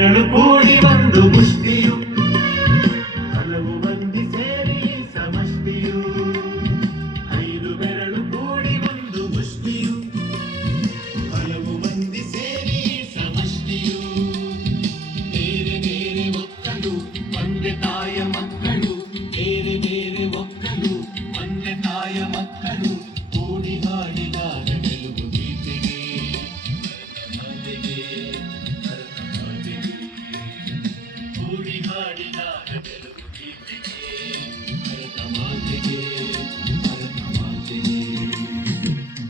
ಬೆರಳು ಕೂಡಿ ಒಂದು ಮುಷ್ಟಿಯು, ಹಲವು ಮಂದಿ ಸೇರಿ ಸಮಷ್ಟಿಯು. 5 ಬೆರಳು ಕೂಡಿ ಒಂದು ಮುಷ್ಟಿಯು, ಹಲವು ಮಂದಿ ಸೇರಿ ಸಮಷ್ಟಿಯು. ಬೇರೆ ಬೇರೆ ಒಕ್ಕಲು ಒಂದೇ ತಾಯ ಮಕ್ಕಳು, ಬೇರೆ ಬೇರೆ ಒಕ್ಕಲು ಒಂದೇ ತಾಯ ಮಕ್ಕಳು. ಕೂಡಿ ಹಾಡಿದಾಗ ಗೆಲುವು ಗೀತೆಗೆ, ಕೂಡಿ ಹಾಡಿದಾಗ ಗೆಲುವು ಗೀತೆಗೆ, ಭರತ ಮಾತೆಗೆ, ಭರತ ಮಾತೆಗೆ.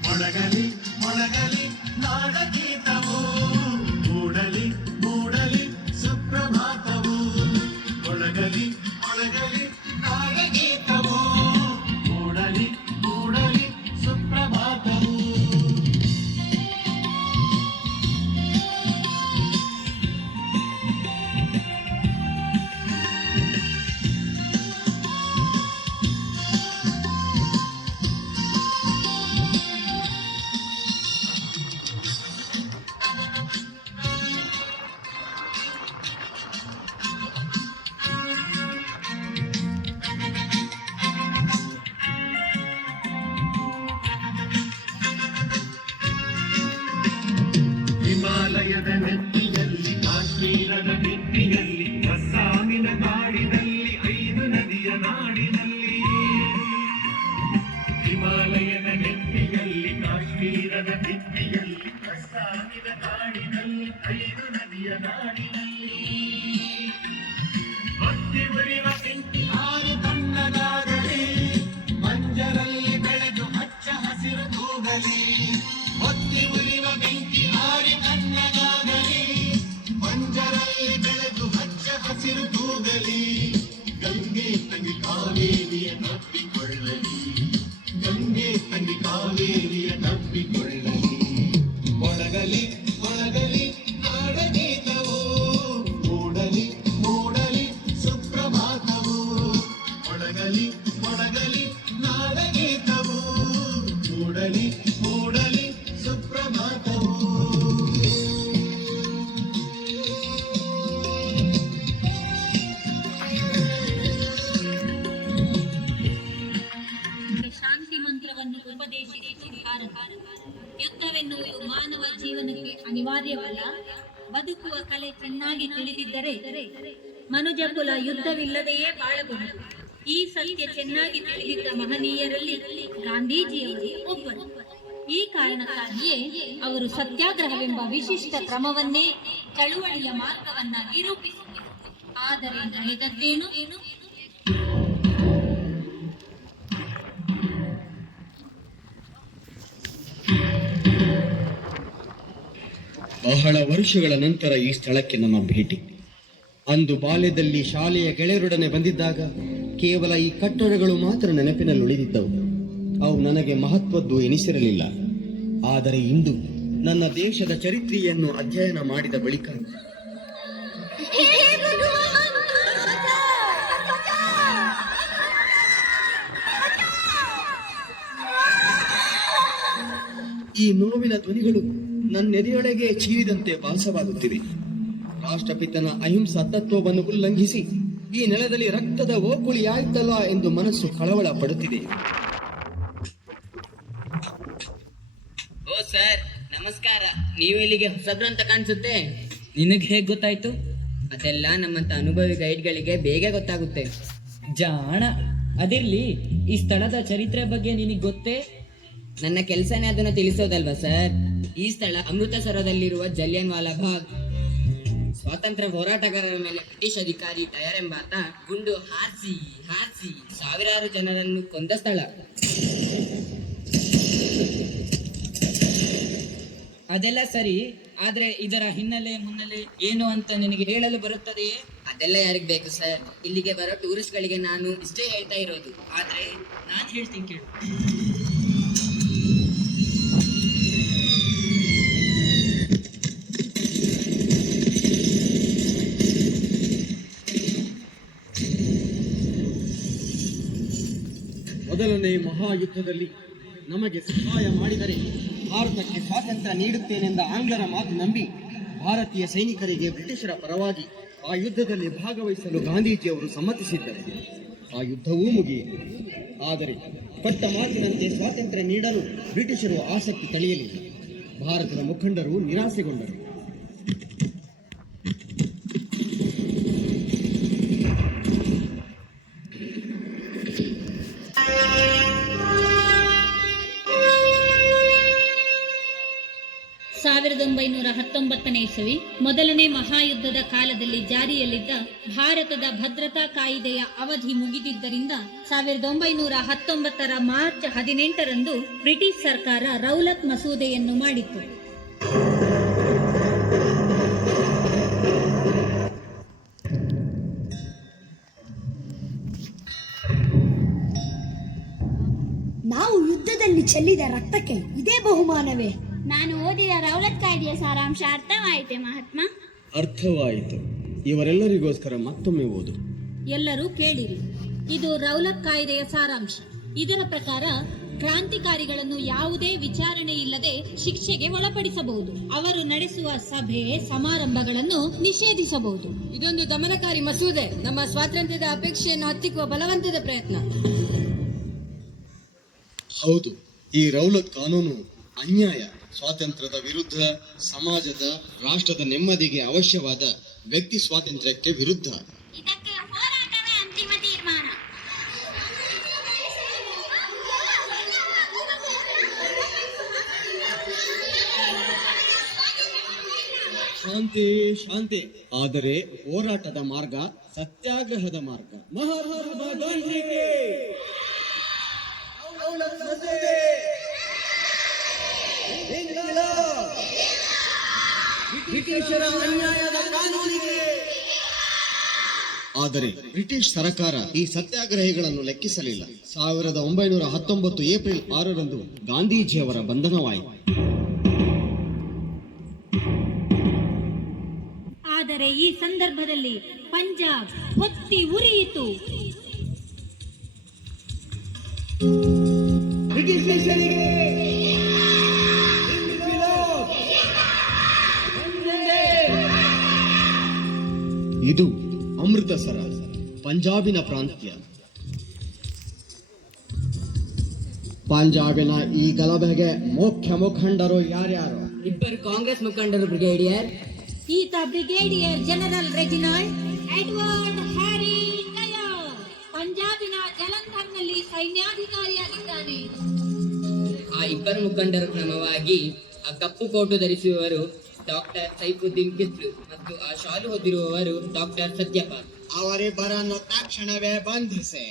ಮೊಳಗಲಿ ಮೊಳಗಲಿ ನಾಡಗೀತವು, ಮೂಡಲಿ ಮೂಡಲಿ ಸುಪ್ರಭಾತವು. ಮೊಳಗಲಿ ಮೊಳಗಲಿ ನಾಡಗೀತವು, ಮೂಡಲಿ ಮೂಡಲಿ ಸುಪ್ರಭಾತವು. ಹಿಮಾಲಯದ ನೆತ್ತಿಯಲ್ಲಿ, ಕಾಶ್ಮೀರದ ನೆತ್ತಿಯಲ್ಲಿ, ಅಸ್ಸಾಮಿನ ಕಾಡಿನಲ್ಲಿ, 5 ನದಿಯ ನಾಡಿನಲ್ಲಿ. ಹಿಮಾಲಯದ ನೆತ್ತಿಯಲ್ಲಿ, ಕಾಶ್ಮೀರದ ನೆತ್ತಿಯಲ್ಲಿ, ಅಸ್ಸಾಮಿನ ಕಾಡಿನಲ್ಲಿ, 5 ನದಿಯ ನಾಡಿನಲ್ಲಿ. ಹೊತ್ತಿ ಉರಿವ ಬೆಂಕಿ ಆರು ತಣ್ಣಗಾಗಲಿ, ಮಂಜರಲ್ಲಿ ಬೆಳೆದು ಹಚ್ಚ ಹಸಿರು ತೂಗಲಿ. ಹೊತ್ತಿ ಉರಿವ ಬೆಂಕಿ ಆರಿ ತಣ್ಣಗಾಗಲಿ, ಮಂಜರಲ್ಲಿ ಬೆಳೆದು ಹಚ್ಚ ಹಸಿರು ತೂಗಲಿ. ಗಂಗೆ ತಂಗಿ ಕಾವೇರಿಯ ತಪ್ಪಿಕೊಳ್ಳಲಿ, ಗಂಗೆ ತಂಗಿ ಕಾವೇರಿಯ ತಪ್ಪಿಕೊಳ್ಳಲಿ. ಮೊಳಗಲಿ ಮೊಳಗಲಿ ನಾಡಗೀತವು, ಮೂಡಲಿ ಮೂಡಲಿ ಸುಪ್ರಭಾತವು. ಮೊಳಗಲಿ ಮೊಳಗಲಿ ನಾಡಗೀತವು, ಮೂಡಲಿ ಮೂಡಲಿ ಸುಪ್ರಭಾತವು. ಶಾಂತಿ ಮಂತ್ರವನ್ನು ಉಪದೇಶಿಸಿದ ಭಾರತ. ಯುದ್ಧವೆನ್ನುವುದು ಮಾನವ ಜೀವನಕ್ಕೆ ಅನಿವಾರ್ಯವಲ್ಲ. ಬದುಕುವ ಕಲೆ ಚೆನ್ನಾಗಿ ತಿಳಿದಿದ್ದರೆ ಮನುಜ ಕುಲ ಯುದ್ಧವಿಲ್ಲದೆಯೇ ಬಾಳಬಹುದು. ಈ ಸತ್ಯ ಚೆನ್ನಾಗಿ ತಿಳಿದಿದ್ದ ಮಹನೀಯರಲ್ಲಿ ಗಾಂಧೀಜಿಯವರು ಒಬ್ಬರು. ಈ ಕಾರಣಕ್ಕಾಗಿಯೇ ಅವರು ಸತ್ಯಾಗ್ರಹವೆಂಬ ವಿಶಿಷ್ಟ ಕ್ರಮವನ್ನೇ ಚಳುವಳಿಯ ಮಾರ್ಗವನ್ನಾಗಿ ರೂಪಿಸಿದರು. ಆದರೆ ನಡೆದದ್ದೇನು? ಬಹಳ ವರ್ಷಗಳ ನಂತರ ಈ ಸ್ಥಳಕ್ಕೆ ನಮ್ಮ ಭೇಟಿ. ಅಂದು ಬಾಲ್ಯದಲ್ಲಿ ಶಾಲೆಯ ಗೆಳೆಯರೊಡನೆ ಬಂದಿದ್ದಾಗ ಕೇವಲ ಈ ಕಟ್ಟಡಗಳು ಮಾತ್ರ ನೆನಪಿನಲ್ಲಿ ಉಳಿದಿದ್ದವು. ಅವು ನನಗೆ ಮಹತ್ವದ್ದು ಎನಿಸಿರಲಿಲ್ಲ. ಆದರೆ ಇಂದು ನನ್ನ ದೇಶದ ಚರಿತ್ರೆಯನ್ನು ಅಧ್ಯಯನ ಮಾಡಿದ ಬಳಿಕ ಈ ನೋವಿನ ಧ್ವನಿಗಳು ನನ್ನೆದೆಯೊಳಗೆ ಚೀರಿದಂತೆ ಭಾಸವಾಗುತ್ತಿವೆ. ರಾಷ್ಟ್ರಪಿತನ ಅಹಿಂಸಾ ತತ್ವವನ್ನು ಉಲ್ಲಂಘಿಸಿ ಈ ನೆಲದಲ್ಲಿ ರಕ್ತದ ಓಕುಳಿಯಾಯ್ತಲ್ಲ ಎಂದು ಮನಸ್ಸು ಕಳವಳ ಪಡುತ್ತಿದೆ. ಓ ಸರ್, ನಮಸ್ಕಾರ. ನೀವು ಇಲ್ಲಿಗೆ ಹೊಸಬ್ರು ಅಂತ ಕಾಣಿಸುತ್ತೆ. ನಿನಗೆ ಹೇಗೆ ಗೊತ್ತಾಯ್ತು? ಅದೆಲ್ಲ ನಮ್ಮಂತ ಅನುಭವಿ ಗೈಡ್ಗಳಿಗೆ ಬೇಗ ಗೊತ್ತಾಗುತ್ತೆ. ಜಾಣ. ಅದಿರ್ಲಿ, ಈ ಸ್ಥಳದ ಚರಿತ್ರೆ ಬಗ್ಗೆ ನಿನಗೆ ಗೊತ್ತೇ? ನನ್ನ ಕೆಲಸನೇ ಅದನ್ನ ತಿಳಿಸೋದಲ್ವಾ ಸರ್. ಈ ಸ್ಥಳ ಅಮೃತಸರದಲ್ಲಿರುವ ಜಲಿಯನ್ ವಾಲಾ ಬಾಗ್. ಸ್ವಾತಂತ್ರ್ಯ ಹೋರಾಟಗಾರರ ಮೇಲೆ ಬ್ರಿಟಿಷ್ ಅಧಿಕಾರಿ ಟಯರ್ ಎಂಬಾತ ಗುಂಡು ಹಾರಿಸಿ ಸಾವಿರಾರು ಜನರನ್ನು ಕೊಂದ ಸ್ಥಳ. ಅದೆಲ್ಲ ಸರಿ, ಆದ್ರೆ ಇದರ ಹಿನ್ನೆಲೆ ಮುನ್ನೆಲೆ ಏನು ಅಂತ ನಿನಗೆ ಹೇಳಲು ಬರುತ್ತದೆಯೇ? ಅದೆಲ್ಲ ಯಾರಿಗ್ ಬೇಕು ಸರ್. ಇಲ್ಲಿಗೆ ಬರೋ ಟೂರಿಸ್ಟ್ ಗಳಿಗೆ ನಾನು ಇಷ್ಟೇ ಹೇಳ್ತಾ ಇರೋದು. ಆದ್ರೆ ನಾನು ಹೇಳ್ತೀನಿ ಕೇಳು. ಮೊದಲನೇ ಮಹಾಯುದ್ಧದಲ್ಲಿ ನಮಗೆ ಸಹಾಯ ಮಾಡಿದರೆ ಭಾರತಕ್ಕೆ ಸ್ವಾತಂತ್ರ್ಯ ನೀಡುತ್ತೇನೆಂದ ಆಂಗ್ಲರ ಮಾತು ನಂಬಿ ಭಾರತೀಯ ಸೈನಿಕರಿಗೆ ಬ್ರಿಟಿಷರ ಪರವಾಗಿ ಆ ಯುದ್ಧದಲ್ಲಿ ಭಾಗವಹಿಸಲು ಗಾಂಧೀಜಿಯವರು ಸಮ್ಮತಿಸಿದ್ದರು. ಆ ಯುದ್ಧವೂ ಮುಗಿಯಿತು. ಆದರೆ ಕೊಟ್ಟ ಮಾತಿನಂತೆ ಸ್ವಾತಂತ್ರ್ಯ ನೀಡಲು ಬ್ರಿಟಿಷರು ಆಸಕ್ತಿ ತಳೆಯಲಿಲ್ಲ. ಭಾರತದ ಮುಖಂಡರು ನಿರಾಸೆಗೊಂಡರು. ಸಾವಿರದ 1919ನೇ ಇಸವಿ ಮೊದಲನೇ ಮಹಾಯುದ್ಧದ ಕಾಲದಲ್ಲಿ ಜಾರಿಯಲ್ಲಿದ್ದ ಭಾರತದ ಭದ್ರತಾ ಕಾಯಿದೆಯ ಅವಧಿ ಮುಗಿದಿದ್ದರಿಂದ 1919ರ ಮಾರ್ಚ್ 18ರಂದು ಬ್ರಿಟಿಷ್ ಸರ್ಕಾರ ರೌಲತ್ ಮಸೂದೆಯನ್ನು ಮಾಡಿತ್ತು. ನಾವು ಯುದ್ಧದಲ್ಲಿ ಚೆಲ್ಲಿದ ರಕ್ತಕ್ಕೆ ಇದೇ ಬಹುಮಾನವೇ? ನಾನು ಓದಿದ ರೌಲತ್ ಕಾಯ್ದೆಯ ಸಾರಾಂಶ ಅರ್ಥವಾಯಿತೆ ಮಹಾತ್ಮ. ಅರ್ಥವಾಯಿತು. ಇವರೆಲ್ಲರಿಗೋಸ್ಕರ ಮತ್ತೊಮ್ಮೆ ಓದು. ಎಲ್ಲರೂ ಕೇಳಿರಿ. ಇದು ರೌಲತ್ ಕಾಯ್ದೆಯ ಸಾರಾಂಶ. ಇದರ ಪ್ರಕಾರ ಕ್ರಾಂತಿಕಾರಿಗಳನ್ನು ಯಾವುದೇ ವಿಚಾರಣೆ ಇಲ್ಲದೆ ಶಿಕ್ಷೆಗೆ ಒಳಪಡಿಸಬಹುದು. ಅವರು ನಡೆಸುವ ಸಭೆ ಸಮಾರಂಭಗಳನ್ನು ನಿಷೇಧಿಸಬಹುದು. ಇದೊಂದು ದಮನಕಾರಿ ಮಸೂದೆ. ನಮ್ಮ ಸ್ವಾತಂತ್ರ್ಯದ ಅಪೇಕ್ಷೆಯನ್ನು ಹತ್ತಿಕ್ಕುವ ಬಲವಂತದ ಪ್ರಯತ್ನ. ಹೌದು, ಈ ರೌಲತ್ ಕಾನೂನು ಅನ್ಯಾಯ, ಸ್ವಾತಂತ್ರ್ಯದ ವಿರುದ್ಧ, ಸಮಾಜದ ರಾಷ್ಟ್ರದ ನೆಮ್ಮದಿಗೆ ಅವಶ್ಯವಾದ ವ್ಯಕ್ತಿ ಸ್ವಾತಂತ್ರ್ಯಕ್ಕೆ ವಿರುದ್ಧ. ಇದಕ್ಕೆ ಹೋರಾಟವೇ ಅಂತಿಮ ತೀರ್ಮಾನ. ಶಾಂತಿ ಶಾಂತಿ. ಆದರೆ ಹೋರಾಟದ ಮಾರ್ಗ ಸತ್ಯಾಗ್ರಹದ ಮಾರ್ಗ. ಮಹಾತ್ಮ ಗಾಂಧಿಗೆ ಬ್ರಿಟಿಷರ ಅನ್ಯಾಯದ ಕಾನೂನಿಗೆ. ಆದರೆ ಬ್ರಿಟಿಷ್ ಸರ್ಕಾರ ಈ ಸತ್ಯಾಗ್ರಹಿಗಳನ್ನು ಲೆಕ್ಕಿಸಲಿಲ್ಲ. 1919 ಏಪ್ರಿಲ್ 6ರಂದು ಗಾಂಧೀಜಿಯವರ ಬಂಧನವಾಯಿತು. ಆದರೆ ಈ ಸಂದರ್ಭದಲ್ಲಿ ಪಂಜಾಬ್ ಹೊತ್ತಿ ಉರಿಯಿತು. ಇದು ಅಮೃತಸರ, ಪಂಜಾಬಿನ ಪ್ರಾಂತ್ಯ. ಪಂಜಾಬಿನ ಈ ಗಲಭೆಗೆ ಮುಖ್ಯ ಮುಖಂಡರು ಯಾರ್ಯಾರು? ಇಬ್ಬರು ಕಾಂಗ್ರೆಸ್ ಮುಖಂಡರು, ಬ್ರಿಗೇಡಿಯರ್ ಈತ brigadier general Reginald Edward Harry Dyer. ಪಂಜಾಬಿನ ಜಲಂಧರ್ನಲ್ಲಿ ಸೈನ್ಯಾಧಿಕಾರಿಯಾಗಿದ್ದಾನೆ. ಆ ಇಬ್ಬರು ಮುಖಂಡರು ಕ್ರಮವಾಗಿ ಆ ಕಪ್ಪು ಕೋಟು ಧರಿಸುವವರು ಡಾಕ್ಟರ್ ಸೈಫುದ್ದೀನ್ ಕಿಸ್ಲು ಮತ್ತು ಆ ಶಾಲು ಹೊದ್ದಿರುವವರು ಡಾಕ್ಟರ್ ಸತ್ಯಪಾಲ್. ಅವರಿಬ್ಬರನ್ನು ತಕ್ಷಣವೇ ಬಂಧಿಸಿ.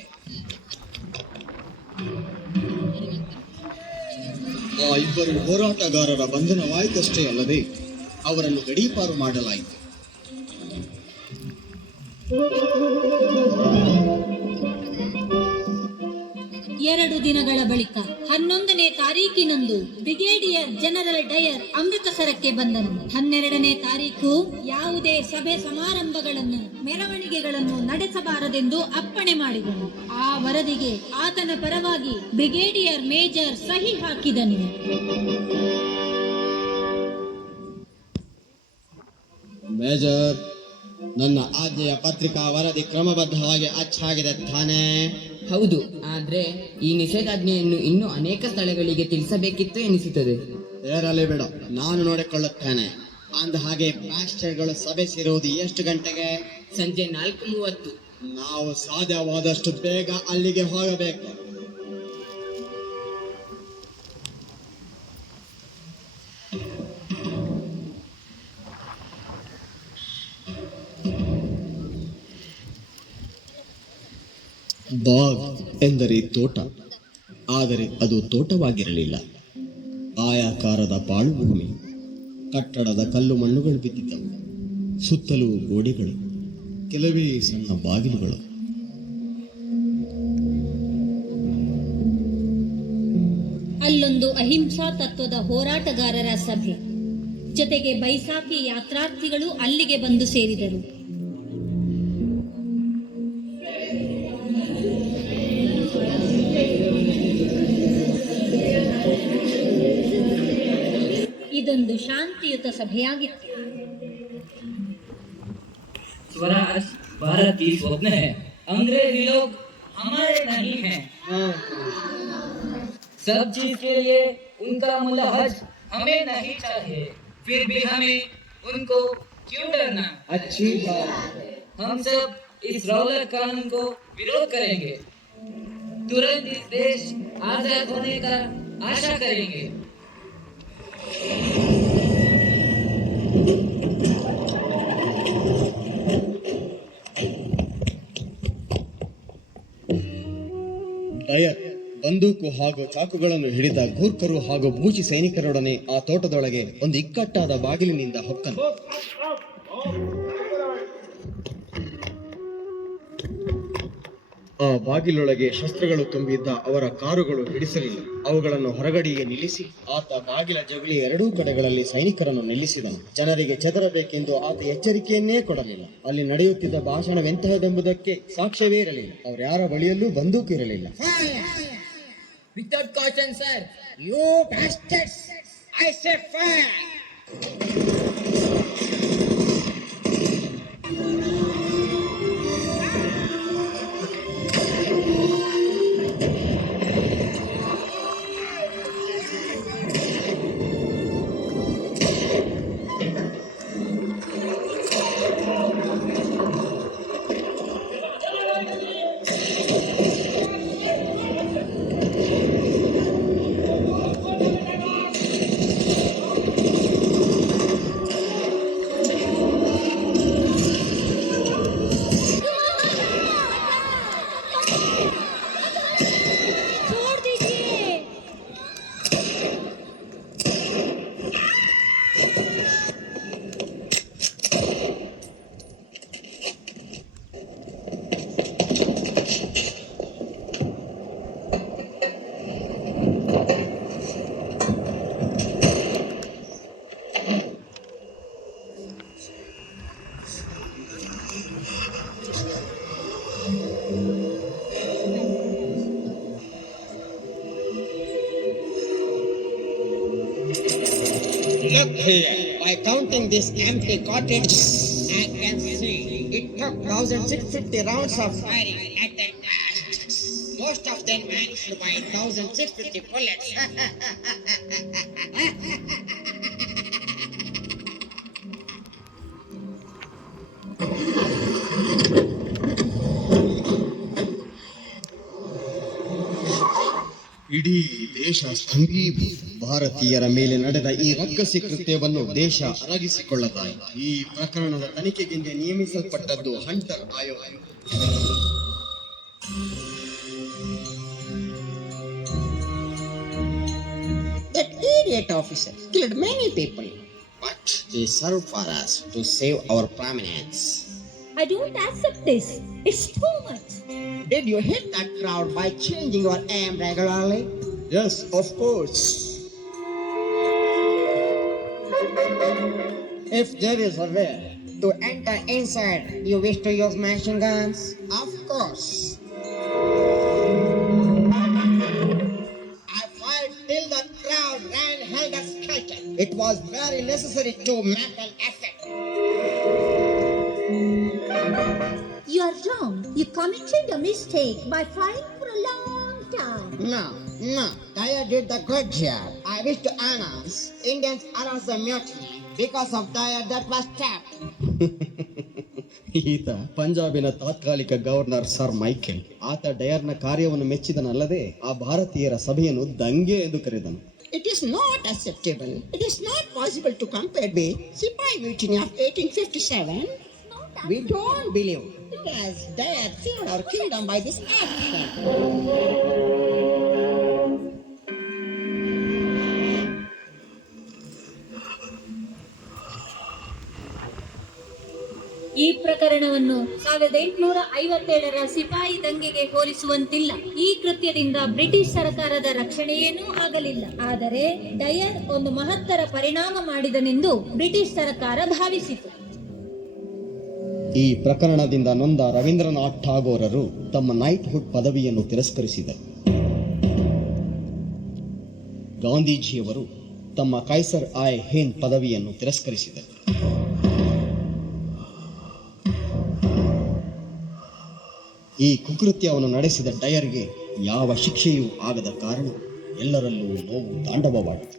ಆ ಇಬ್ಬರು ಹೋರಾಟಗಾರರ ಬಂಧನವಾಯಿತಷ್ಟೇ ಅಲ್ಲದೆ ಅವರನ್ನು ಗಡೀಪಾರು ಮಾಡಲಾಯಿತು. ಎರಡು ದಿನಗಳ ಬಳಿಕ 11ನೇ ತಾರೀಕಿನಂದು ಬ್ರಿಗೇಡಿಯರ್ ಜನರಲ್ ಡಯರ್ ಅಮೃತಸರಕ್ಕೆ ಬಂದನು. 12ನೇ ತಾರೀಕು ಯಾವುದೇ ಸಭೆ ಸಮಾರಂಭಗಳನ್ನು, ಮೆರವಣಿಗೆಗಳನ್ನು ನಡೆಸಬಾರದೆಂದು ಅಪ್ಪಣೆ ಮಾಡಿದನು. ಆ ವರದಿಗೆ ಆತನ ಪರವಾಗಿ ಬ್ರಿಗೇಡಿಯರ್ ಮೇಜರ್ ಸಹಿ ಹಾಕಿದನು. ಮೇಜರ್, ನನ್ನ ಆಜ್ಞೆಯ ಪತ್ರಿಕಾ ವರದಿ ಕ್ರಮಬದ್ಧವಾಗಿ ಅಚ್ಚಾಗಿದೆ ತಾನೇ? ಹೌದು, ಆದ್ರೆ ಈ ನಿಷೇಧಾಜ್ಞೆಯನ್ನು ಇನ್ನೂ ಅನೇಕ ಸ್ಥಳಗಳಿಗೆ ತಿಳಿಸಬೇಕಿತ್ತು ಎನಿಸುತ್ತದೆ. ಏರಲಿ ಬಿಡು, ನಾನು ನೋಡಿಕೊಳ್ಳುತ್ತೇನೆ. ಅಂದ ಹಾಗೆ ಮಾಸ್ಟರ್ಗಳು ಸಭೆ ಸೇರುವುದು ಎಷ್ಟು ಗಂಟೆಗೆ? ಸಂಜೆ 4:30. ನಾವು ಸಾಧ್ಯವಾದಷ್ಟು ಬೇಗ ಅಲ್ಲಿಗೆ ಹೋಗಬೇಕು. ಬಾಗ್ ಎಂದರೆ ತೋಟ, ಆದರೆ ಅದು ತೋಟವಾಗಿರಲಿಲ್ಲ. ಆಯಾಕಾರದ ಪಾಳುಭೂಮಿ, ಕಟ್ಟಡದ ಕಲ್ಲು ಮಣ್ಣುಗಳು ಬಿದ್ದಿದ್ದವು. ಸುತ್ತಲೂ ಗೋಡೆಗಳು, ಕೆಲವೇ ಸಣ್ಣ ಬಾಗಿಲುಗಳು. ಅಲ್ಲೊಂದು ಅಹಿಂಸಾ ತತ್ವದ ಹೋರಾಟಗಾರರ ಸಭೆ, ಜೊತೆಗೆ ಬೈಸಾಖಿ ಯಾತ್ರಾರ್ಥಿಗಳು ಅಲ್ಲಿಗೆ ಬಂದು ಸೇರಿದರು. ಇದೊಂದು ಶಾಂತಿಯುತ ಸಭೆಯಾಗಿತ್ತು. स्वराज भारत की स्वप्न है, अंग्रेजी लोग हमारे नहीं हैं। सब चीज के लिए उनका मुलाहज हमें नहीं चाहिए, फिर भी हमें उनको क्यों डरना। अच्छी बात। हम सब इस रौलत कानून को विरोध करेंगे, तुरंत इस देश आजाद होने का आशा करेंगे। ಡಯರ್ ಬಂದೂಕು ಹಾಗೂ ಚಾಕುಗಳನ್ನು ಹಿಡಿದ ಗೂರ್ಖರು ಹಾಗೂ ಬೂಚಿ ಸೈನಿಕರೊಡನೆ ಆ ತೋಟದೊಳಗೆ ಒಂದು ಇಕ್ಕಟ್ಟಾದ ಬಾಗಿಲಿನಿಂದ ಹೊಕ್ಕನು. ಆ ಬಾಗಿಲೊಳಗೆ ಶಸ್ತ್ರಗಳು ತುಂಬಿದ್ದ ಅವರ ಕಾರುಗಳು ಹಿಡಿಸಲಿಲ್ಲ. ಅವುಗಳನ್ನು ಹೊರಗಡೆಗೆ ನಿಲ್ಲಿಸಿ ಆತ ಬಾಗಿಲ ಜಗುಲಿ ಎರಡೂ ಕಡೆಗಳಲ್ಲಿ ಸೈನಿಕರನ್ನು ನಿಲ್ಲಿಸಿದನು. ಜನರಿಗೆ ಚೆದರಬೇಕೆಂದು ಆತ ಎಚ್ಚರಿಕೆಯನ್ನೇ ಕೊಡಲಿಲ್ಲ. ಅಲ್ಲಿ ನಡೆಯುತ್ತಿದ್ದ ಭಾಷಣವೆಂತಹದೆಂಬುದಕ್ಕೆ ಸಾಕ್ಷ್ಯವೇ ಇರಲಿಲ್ಲ. ಅವರ್ಯಾರ ಬಳಿಯಲ್ಲೂ ಬಂದೂಕು ಇರಲಿಲ್ಲ. Without caution, sir. You bastards! I say fire! छोड़ दीजिए। Look here, by counting this empty cottage, I can see it took 1,650 rounds of firing at the last. Most of them managed by 1,650 bullets. ಇಡೀ ದೇಶ ಸ್ತಂಭೀಭೂತ. ಭಾರತೀಯರ ಮೇಲೆ ನಡೆದ ಈ ರಕ್ಕಸಿ ಕೃತ್ಯವನ್ನು ದೇಶ ಅರಗಿಸಿಕೊಳ್ಳಲಾಯಿತು. ಈ ಪ್ರಕರಣದ ತನಿಖೆಗೆಂದೇ ನೇಮಿಸಲ್ಪಟ್ಟದ್ದು ಹಂಟರ್ ಆಯೋಗ. That idiot officer killed many people, but he served for us to save our prominence. I don't accept this. It's too much. Did you hit that crowd by changing your aim regularly? Yes, of course. If there is a way to enter inside, you wish to use machine guns? Of course. I fired till the crowd ran helter-skelter. It was very necessary to make an effect. You are wrong. You committed a mistake by firing for a long time. No. Daya did the good job. I wish to announce Indians aroused a mutiny because of Daya that was trapped. ಈತ ಪಂಜಾಬಿನ ತಾತ್ಕಾಲಿಕ governor sir Michael. ಆತ ಡಯರ್ನ ಕಾರ್ಯವನ್ನು ಮೆಚ್ಚಿದನಲ್ಲದೆ ಆ ಭಾರತೀಯರ ಸಭೆಯನ್ನು ದಂಗೆ ಎಂದು ಕರೆದನು. It is not acceptable. It is not possible to compare the Sipai mutiny of 1857. We don't believe because Daya saved our kingdom by this action. ಈ ಪ್ರಕರಣವನ್ನು 1857ರ ಸಿಪಾಯಿ ದಂಗೆಗೆ ಹೋಲಿಸುವಂತಿಲ್ಲ. ಈ ಕೃತ್ಯದಿಂದ ಬ್ರಿಟಿಷ್ ಸರ್ಕಾರದ ರಕ್ಷಣೆಯೇನೂ ಆಗಲಿಲ್ಲ. ಆದರೆ ಡಯರ್ ಒಂದು ಮಹತ್ತರ ಪರಿಣಾಮ ಮಾಡಿದನೆಂದು ಬ್ರಿಟಿಷ್ ಸರ್ಕಾರ ಭಾವಿಸಿತು. ಈ ಪ್ರಕರಣದಿಂದ ನೊಂದ ರವೀಂದ್ರನಾಥ್ ಠಾಗೋರರು ತಮ್ಮ ನೈಟ್ಹುಡ್ ಪದವಿಯನ್ನು ತಿರಸ್ಕರಿಸಿದರು. ಗಾಂಧೀಜಿಯವರು ತಮ್ಮ ಕೈಸರ್ ಆಯ್ ಹಿಂದ್ ಪದವಿಯನ್ನು ತಿರಸ್ಕರಿಸಿದರು. ಈ ಕುಕೃತ್ಯವನ್ನು ನಡೆಸಿದ ಡಯರ್ಗೆ ಯಾವ ಶಿಕ್ಷೆಯೂ ಆಗದ ಕಾರಣ ಎಲ್ಲರಲ್ಲೂ ನೋವು ತಾಂಡವವಾಯಿತು.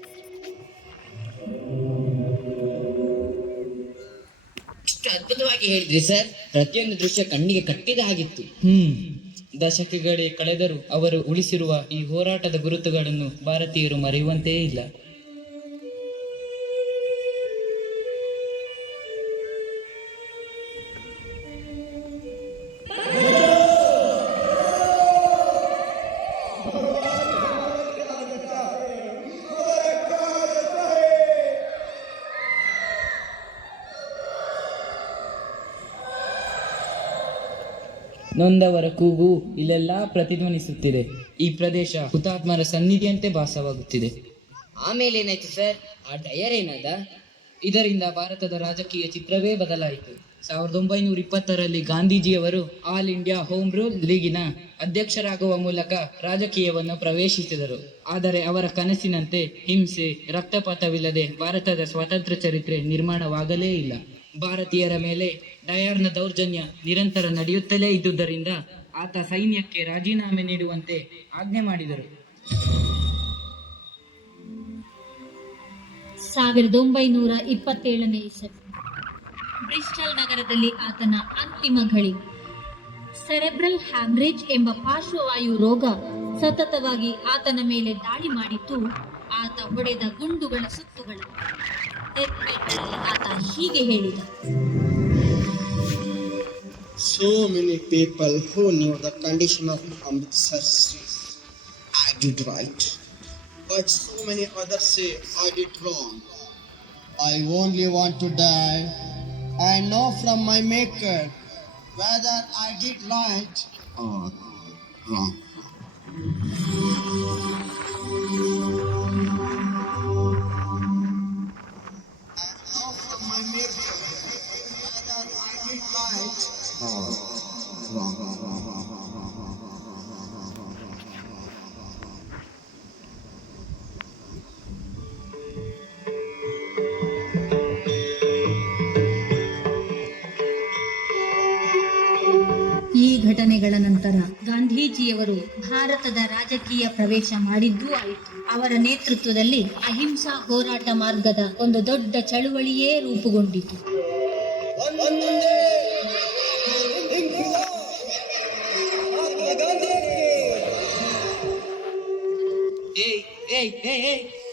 ಇಷ್ಟು ಅದ್ಭುತವಾಗಿ ಹೇಳಿದ್ರಿ ಸರ್. ಪ್ರತಿಯೊಂದು ದೃಶ್ಯ ಕಣ್ಣಿಗೆ ಕಟ್ಟಿದ ಹಾಗಿತ್ತು. ದಶಕಗಳೇ ಕಳೆದರೂ ಅವರು ಉಳಿಸಿರುವ ಈ ಹೋರಾಟದ ಗುರುತುಗಳನ್ನು ಭಾರತೀಯರು ಮರೆಯುವಂತೆಯೇ ಇಲ್ಲ. ನೊಂದವರ ಕೂಗು ಇಲ್ಲೆಲ್ಲಾ ಪ್ರತಿಧ್ವನಿಸುತ್ತಿದೆ. ಈ ಪ್ರದೇಶ ಹುತಾತ್ಮರ ಸನ್ನಿಧಿಯಂತೆ ಭಾಸವಾಗುತ್ತಿದೆ. ಆಮೇಲೆ ಏನಾಯ್ತು ಸರ್? ಆ ಡಯರ್ ಏನಾದ? ಇದರಿಂದ ಭಾರತದ ರಾಜಕೀಯ ಚಿತ್ರವೇ ಬದಲಾಯಿತು. 1920ರಲ್ಲಿ ಗಾಂಧೀಜಿಯವರು ಆಲ್ ಇಂಡಿಯಾ ಹೋಮ್ ರೂಲ್ ಲೀಗಿನ ಅಧ್ಯಕ್ಷರಾಗುವ ಮೂಲಕ ರಾಜಕೀಯವನ್ನು ಪ್ರವೇಶಿಸಿದರು. ಆದರೆ ಅವರ ಕನಸಿನಂತೆ ಹಿಂಸೆ, ರಕ್ತಪಾತವಿಲ್ಲದೆ ಭಾರತದ ಸ್ವಾತಂತ್ರ್ಯ ಚರಿತ್ರೆ ನಿರ್ಮಾಣವಾಗಲೇ ಇಲ್ಲ. ಭಾರತೀಯರ ಮೇಲೆ ಡಯರ್ನ ದೌರ್ಜನ್ಯ ನಿರಂತರ ನಡೆಯುತ್ತಲೇ ಇದ್ದುದರಿಂದ ಆತ ಸೈನ್ಯಕ್ಕೆ ರಾಜೀನಾಮೆ ನೀಡುವಂತೆ ಆಜ್ಞೆ ಮಾಡಿದರು. 1927ನೇ ಇಸವಿ ಬ್ರಿಸ್ಟಲ್ ನಗರದಲ್ಲಿ ಆತನ ಅಂತಿಮ ಘಳಿ. ಸೆರೆಬ್ರಲ್ ಹ್ಯಾಮ್ರೇಜ್ ಎಂಬ ಪಾರ್ಶ್ವವಾಯು ರೋಗ ಸತತವಾಗಿ ಆತನ ಮೇಲೆ ದಾಳಿ ಮಾಡಿದ್ದು. ಆತ ಹೊಡೆದ ಗುಂಡುಗಳ ಸುತ್ತುಗಳು. ಆತ ಹೀಗೆ ಹೇಳಿದ: So many people who knew the condition of Amritsar say I did right, but so many others say I did wrong. I only want to die and know from my Maker whether I did right or wrong. ಈ ಘಟನೆಗಳ ನಂತರ ಗಾಂಧೀಜಿಯವರು ಭಾರತದ ರಾಜಕೀಯ ಪ್ರವೇಶ ಮಾಡಿದ್ದೂ ಆಯಿತು. ಅವರ ನೇತೃತ್ವದಲ್ಲಿ ಅಹಿಂಸಾ ಹೋರಾಟ ಮಾರ್ಗದ ಒಂದು ದೊಡ್ಡ ಚಳುವಳಿಯೇ ರೂಪುಗೊಂಡಿತು.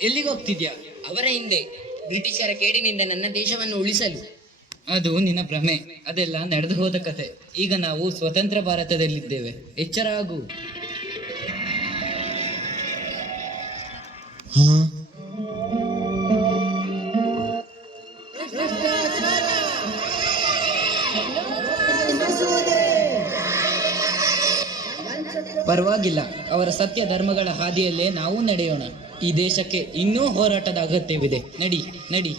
ಎಲ್ಲಿಗೆ ಹೋಗ್ತಿದ್ಯಾ? ಅವರ ಹಿಂದೆ ಬ್ರಿಟಿಷರ ಕೇಡಿನಿಂದ ನನ್ನ ದೇಶವನ್ನು ಉಳಿಸಲು. ಅದು ನಿನ್ನ ಭ್ರಮೆ. ಅದೆಲ್ಲ ನಡೆದು ಹೋದ ಕತೆ. ಈಗ ನಾವು ಸ್ವತಂತ್ರ ಭಾರತದಲ್ಲಿದ್ದೇವೆ. ಎಚ್ಚರ ಆಗು. ಪರವಾಗಿಲ್ಲ, ಅವರ ಸತ್ಯ ಧರ್ಮಗಳ ಹಾದಿಯಲ್ಲೇ ನಾವು ನಡೆಯೋಣ. ಈ ದೇಶಕ್ಕೆ ಇನ್ನೂ ಹೋರಾಟದ ಅಗತ್ಯವಿದೆ. ನಡಿ ನಡಿ.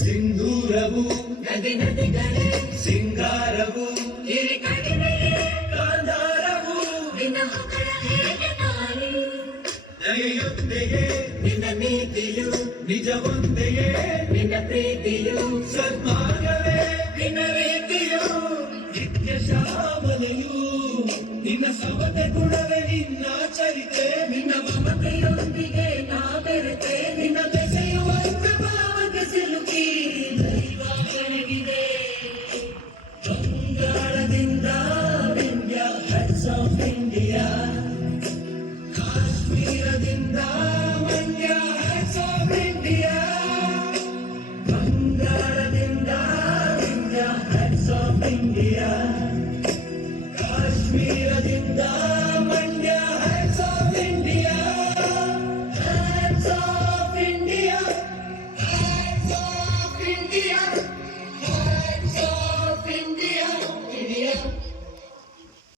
ಸಿಂಧೂರವು ನದಿ ನದಿಗಳೇ ಸಿಂಗಾರವು ಕಾಂಧಾರವು ದಯೆಯೊಂದೆಯೇ ನಿನ್ನ ನೀತಿಯು ನಿಜವೊಂದೆಯೇ ನಿನ್ನ ಪ್ರೀತಿಯು ಸನ್ಮಾರ್ಗವೇ ನಿನ್ನ ರೀತಿಯು ನಿತ್ಯ ಶ್ಯಾಮಲೆಯು ನಿನ್ನ ಸಮತೆ ಗುಣವೇ ನಿನ್ನ ಚರಿತೆ ನಿನ್ನ ಮಮತೆಯೊಂದಿಗೆ ನಾ ಬೆರೆತೆ ನಿನ್ನ ಬೆಸೆಯುವಂತ ಭಾವಕ್ಕೆ ಸಿಲುಕಿ ದೈವ ಬೆಳಗಿದೆ ಬಂಗಾಳದಿಂದ ವಿಂಧ್ಯ ಹೆಡ್ಸ್ ಆಫ್ ಇಂಡಿಯಾ